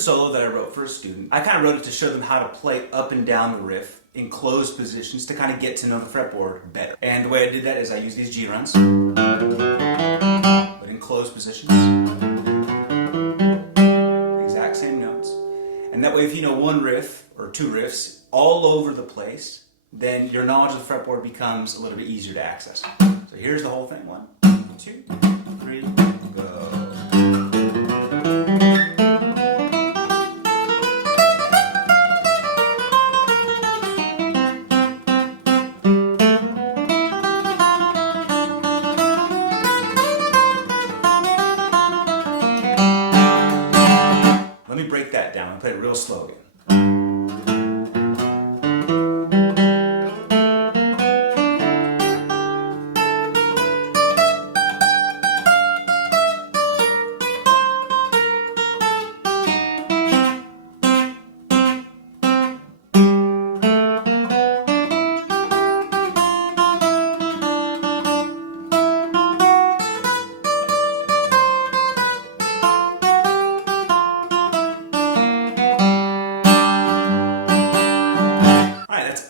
solo that I wrote for a student. I kind of wrote it to show them how to play up and down the riff in closed positions to kind of get to know the fretboard better. And the way I did that is I used these G runs, but in closed positions. Exact same notes. And that way if you know one riff or two riffs all over the place, then your knowledge of the fretboard becomes a little bit easier to access. So here's the whole thing. 1, 2, 3, go. Let me break that down and play it real slow again.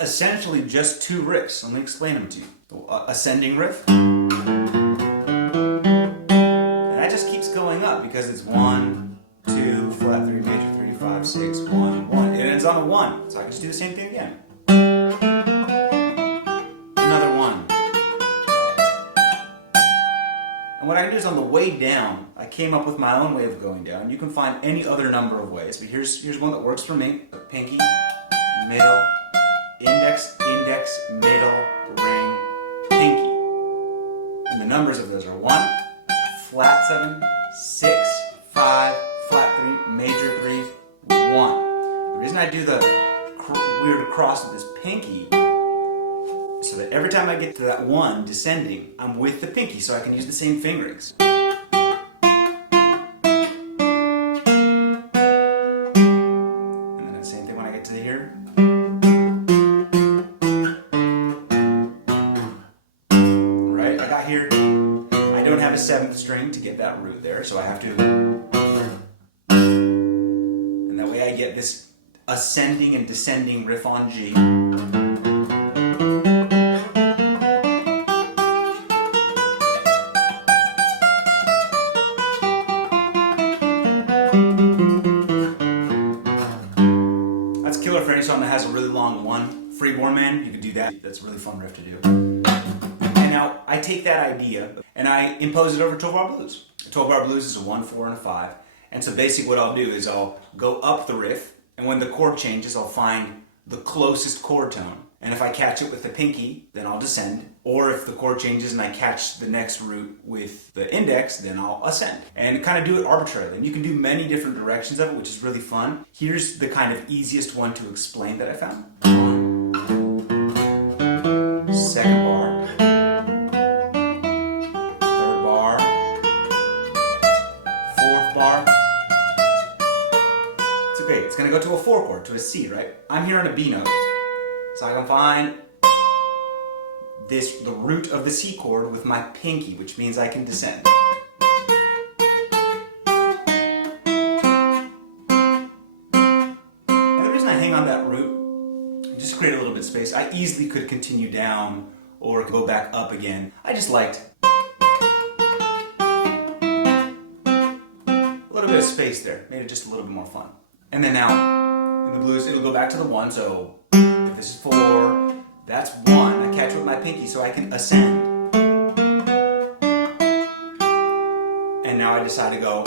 Essentially just two riffs. Let me explain them to you. The ascending riff. And that just keeps going up because it's 1, 2, flat 3, major 3, 5, 6, 1, 1. It ends on a 1. So I can just do the same thing again. Another 1. And what I do is on the way down, I came up with my own way of going down. You can find any other number of ways, but here's one that works for me. Pinky, middle, index, index, middle, ring, pinky. And the numbers of those are 1, flat 7, 6, 5, flat 3, major 3, 1. The reason I do the weird cross with this pinky so that every time I get to that 1 descending, I'm with the pinky so I can use the same fingerings. And then the same thing when I get to here. Here, I don't have a 7th string to get that root there, so I have to, and that way I get this ascending and descending riff on G. That's killer for any song that has a really long 1. Freeborn Man, you could do that. That's a really fun riff to do. Now, I take that idea and I impose it over 12-bar blues. 12-bar blues is a 1, 4, and a 5. And so basically what I'll do is I'll go up the riff, and when the chord changes, I'll find the closest chord tone. And if I catch it with the pinky, then I'll descend. Or if the chord changes and I catch the next root with the index, then I'll ascend. And kind of do it arbitrarily. And you can do many different directions of it, which is really fun. Here's the kind of easiest one to explain that I found. 2nd bar. It's going to go to a 4 chord, to a C, right? I'm here on a B note. So I can find the root of the C chord with my pinky, which means I can descend. And the reason I hang on that root, just create a little bit of space. I easily could continue down or go back up again. I just liked a little bit of space there. Made it just a little bit more fun. And then now, in the blues, it'll go back to the 1, so if this is 4, that's 1. I catch it with my pinky so I can ascend. And now I decide to go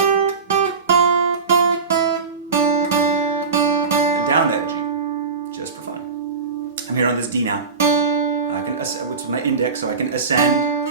down that G, just for fun. I'm here on this D now. I can ascend, which is my index, so I can ascend.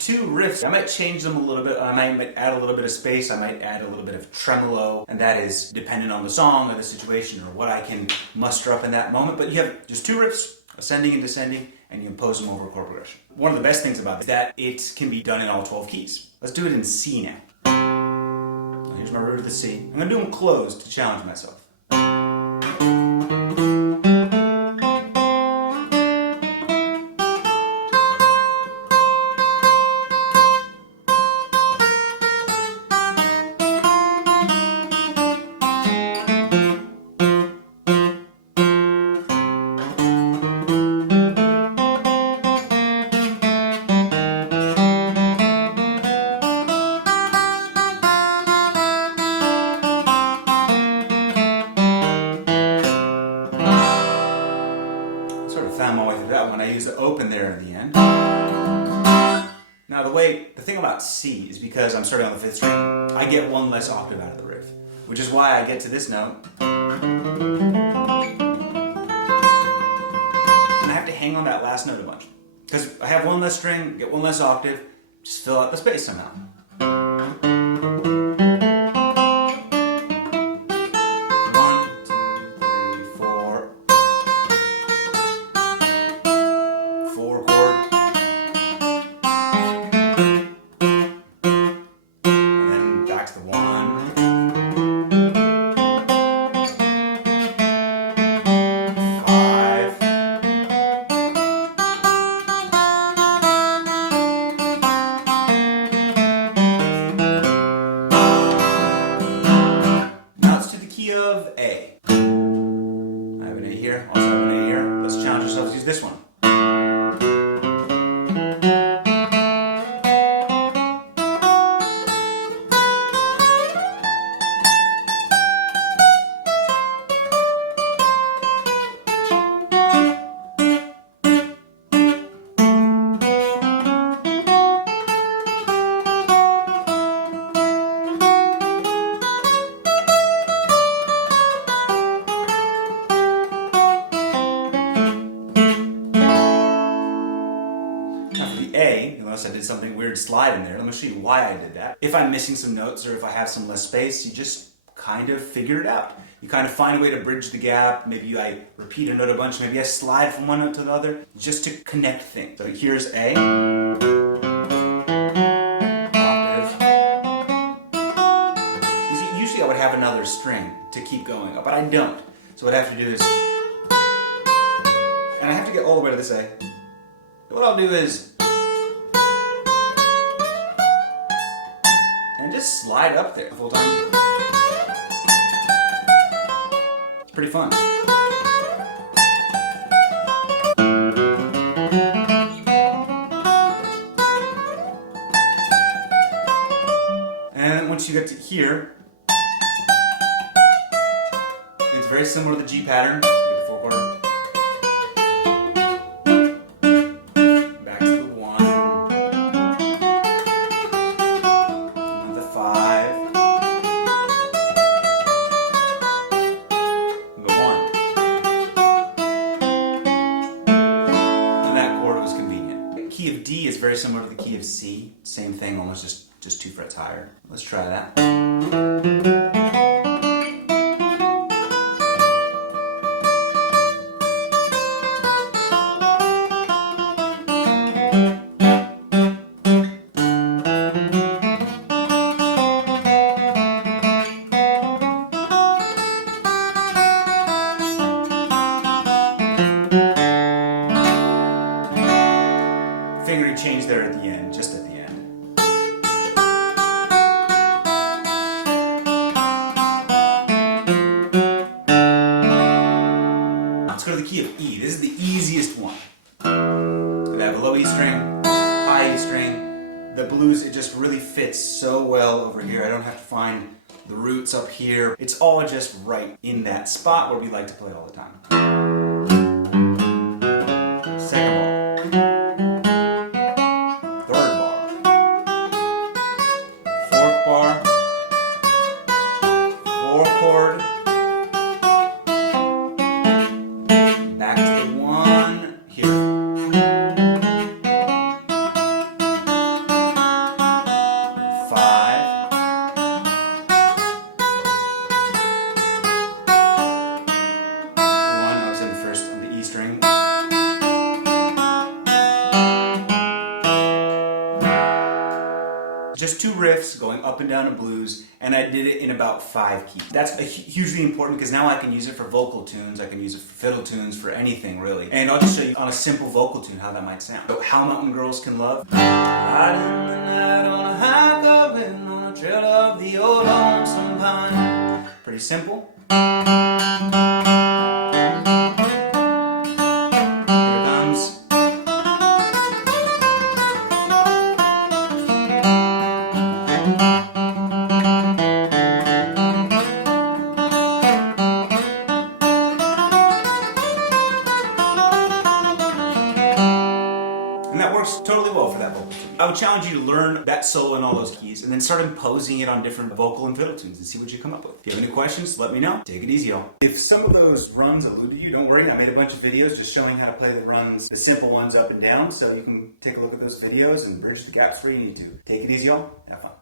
Two riffs. I might change them a little bit. I might add a little bit of space. I might add a little bit of tremolo, and that is dependent on the song or the situation or what I can muster up in that moment. But you have just two riffs, ascending and descending, and you impose them over a chord progression. One of the best things about it is that it can be done in all 12 keys. Let's do it in C now. Here's my root of the C. I'm going to do them closed to challenge myself. climb all the way through that one. I use the open there at the end. Now the thing about C is because I'm starting on the 5th string, I get one less octave out of the riff, which is why I get to this note. And I have to hang on that last note a bunch. Because I have one less string, get one less octave, just fill out the space somehow. 4 chord. And then back to the 1. 5. Now let's do the key of A. I have an A here, also have an A here. Let's challenge ourselves to use this one. A, you'll notice I did something weird slide in there. Let me show you why I did that. If I'm missing some notes or if I have some less space, you just kind of figure it out. You kind of find a way to bridge the gap. Maybe I repeat a note a bunch. Maybe I slide from one note to the other just to connect things. So here's A. Octave. Usually I would have another string to keep going, but I don't. So what I have to do is, and I have to get all the way to this A. What I'll do is, and just slide up there the whole time. It's pretty fun. And once you get to here, it's very similar to the G pattern. Get the 4 chord. Key of D is very similar to the key of C. Same thing, almost just 2 frets higher. Let's try that. Finger change there at the end, just at the end. Let's go to the key of E. This is the easiest one. I have a low E string, high E string. The blues, it just really fits so well over here. I don't have to find the roots up here. It's all just right in that spot where we like to play all the time. Second bar. Bar, 4 chord, back to the 1, here. 5, 1, I was in first on the E string. Just 2 riffs going up and down a blues, and I did it in about 5 keys. That's hugely important because now I can use it for vocal tunes, I can use it for fiddle tunes, for anything really. And I'll just show you on a simple vocal tune how that might sound. So, How Mountain Girls Can Love. Riding the night on a high going on a trail of the old lonesome pine. Pretty simple. challenge you to learn that solo and all those keys, and then start imposing it on different vocal and fiddle tunes and see what you come up with. If you have any questions, let me know. Take it easy, y'all. If some of those runs eluded you, don't worry. I made a bunch of videos just showing how to play the runs, the simple ones up and down, so you can take a look at those videos and bridge the gaps where you need to. Take it easy, y'all. Have fun.